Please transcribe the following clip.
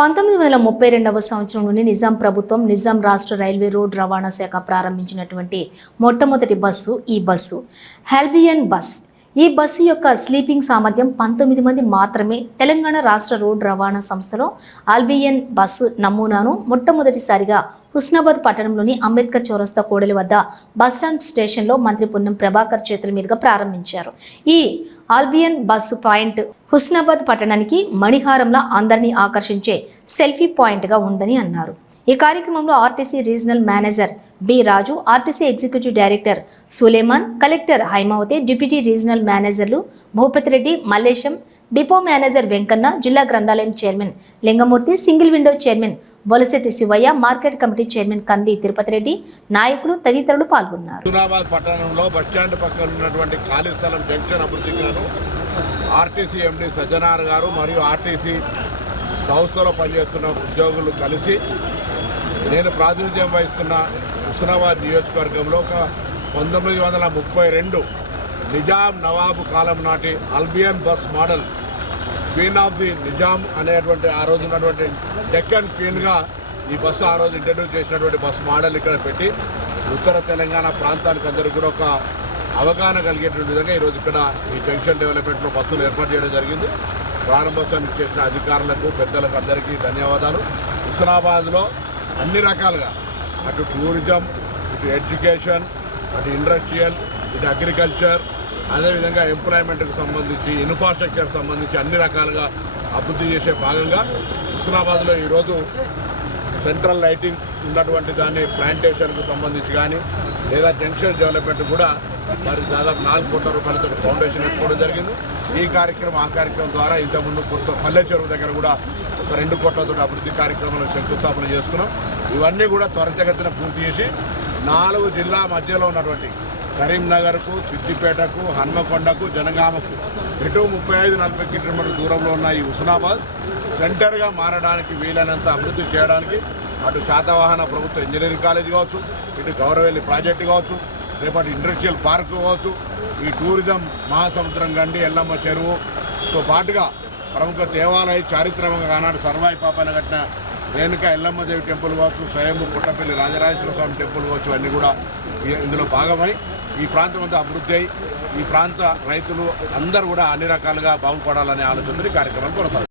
1932వ సంవత్సరంలోని నిజాం ప్రభుత్వం నిజాం రాష్ట్ర railway road రవాణా శాఖ ప్రారంభించినటువంటి మొట్టమొదటి బస్సు ఈ బస్సు ఆల్బియన్ బస్. ఈ బస్సు యొక్క స్లీపింగ్ సామర్థ్యం 19 మంది మాత్రమే. తెలంగాణ రాష్ట్ర రోడ్ రవాణా సంస్థలో ఆల్బియన్ బస్సు నమూనాను మొట్టమొదటిసారిగా హుస్నాబాద్ పట్టణంలోని అంబేద్కర్ చౌరస్తా కూడలి వద్ద బస్టాండ్ స్టేషన్లో మంత్రి పొన్నం ప్రభాకర్ చేతుల మీదుగా ప్రారంభించారు. ఈ ఆల్బియన్ బస్సు పాయింట్ హుస్నాబాద్ పట్టణానికి మణిహారంలా అందరినీ ఆకర్షించే సెల్ఫీ పాయింట్గా ఉందని అన్నారు. ఈ కార్యక్రమంలో RTC regional manager B Raju, RTC executive director Suleman, collector Hymavathi, deputy regional మేనేజర్లు భూపతిరెడ్డి, మల్లేశం, డిపో మేనేజర్ వెంకన్న, జిల్లా గ్రంథాలయం chairman Lingamurthy, single window chairman Bolasetti Shivaiah, market committee chairman Kandi Tirupati Reddy, నాయకులు తదితరులు పాల్గొన్నారు. హుస్నాబాద్ పట్టణంలో బస్టాండ్ పక్కన ఉన్నటువంటి ఖాళీ స్థలం జంక్షన్ అభివృద్ధికి గాను ఆర్టీసీ ఎండి సజ్జనార్ గారు మరియు ఆర్టీసీ సంస్థలో పనిచేస్తున్న ఉద్యోగులు కలిసి నేను ప్రాతినిధ్యం వహిస్తున్న హుస్నాబాద్ నియోజకవర్గంలో ఒక 1932 నిజాం నవాబు కాలం నాటి Albion bus model Queen of the Nizam అనేటువంటి ఆ రోజు ఉన్నటువంటి డెక్కన్ క్వీన్గా ఈ బస్సు ఆ రోజు ఇంట్రడ్యూస్ చేసినటువంటి బస్ మోడల్ ఇక్కడ పెట్టి ఉత్తర తెలంగాణ ప్రాంతానికి అందరికీ కూడా ఒక అవగాహన కలిగేటువంటి విధంగా ఈరోజు ఇక్కడ ఈ జంక్షన్ డెవలప్మెంట్లో బస్సులు ఏర్పాటు చేయడం జరిగింది. ప్రారంభోత్సవానికి చేసిన అధికారులకు, పెద్దలకు అందరికీ ధన్యవాదాలు. హుస్నాబాద్లో అన్ని రకాలుగా అటు టూరిజం, ఇటు ఎడ్యుకేషన్, అటు ఇండస్ట్రియల్, ఇటు అగ్రికల్చర్, అదేవిధంగా ఎంప్లాయ్మెంట్కి సంబంధించి, ఇన్ఫ్రాస్ట్రక్చర్ సంబంధించి అన్ని రకాలుగా అభివృద్ధి చేసే భాగంగా హుస్నాబాద్లో ఈరోజు సెంట్రల్ లైటింగ్స్ ఉన్నటువంటి దాన్ని ప్లాంటేషన్కు సంబంధించి కానీ లేదా జంక్షన్ డెవలప్మెంట్ కూడా మరి దాదాపు 4 కోట్ల రూపాయలతో ఫౌండేషన్ వేసుకోవడం జరిగింది. ఈ కార్యక్రమం ఆ కార్యక్రమం ద్వారా ఇంతకుముందు కొత్త పల్లె చెరువు దగ్గర కూడా ఒక 2 కోట్లతో అభివృద్ధి కార్యక్రమాలకు శంకుస్థాపన చేసుకున్నాం. ఇవన్నీ కూడా త్వరితగతిన పూర్తి చేసి 4 జిల్లా మధ్యలో ఉన్నటువంటి కరీంనగర్కు, సిద్దిపేటకు, హన్మకొండకు, జనగామకు ఎటు 35-40 కిలోమీటర్ల దూరంలో ఉన్న ఈ హుస్నాబాద్ సెంటర్గా మారడానికి వీలైనంత అభివృద్ధి చేయడానికి అటు శాతవాహన ప్రభుత్వ ఇంజనీరింగ్ కాలేజ్ కావచ్చు, ఇటు గౌరవెల్లి ప్రాజెక్టు కావచ్చు, రేపటి ఇండస్ట్రియల్ పార్క్ కావచ్చు, ఈ టూరిజం మహాసముద్రం గండి ఎల్లమ్మ చెరువుతో పాటుగా ప్రముఖ దేవాలయ చారిత్రకంగా ఆనాడు సర్వాయి పాపన కట్టిన రేణుక ఎల్లమ్మదేవి టెంపుల్ కావచ్చు, స్వయంభూ పుట్టపల్లి రాజరాజేశ్వర స్వామి టెంపుల్ కావచ్చు, అన్నీ కూడా ఇందులో భాగమై ఈ ప్రాంతం అంతా అభివృద్ధి అయి ఈ ప్రాంత రైతులు అందరూ కూడా అన్ని రకాలుగా బాగుపడాలనే ఆలోచనతో ఈ కార్యక్రమాలు కొనసాగుతాయి.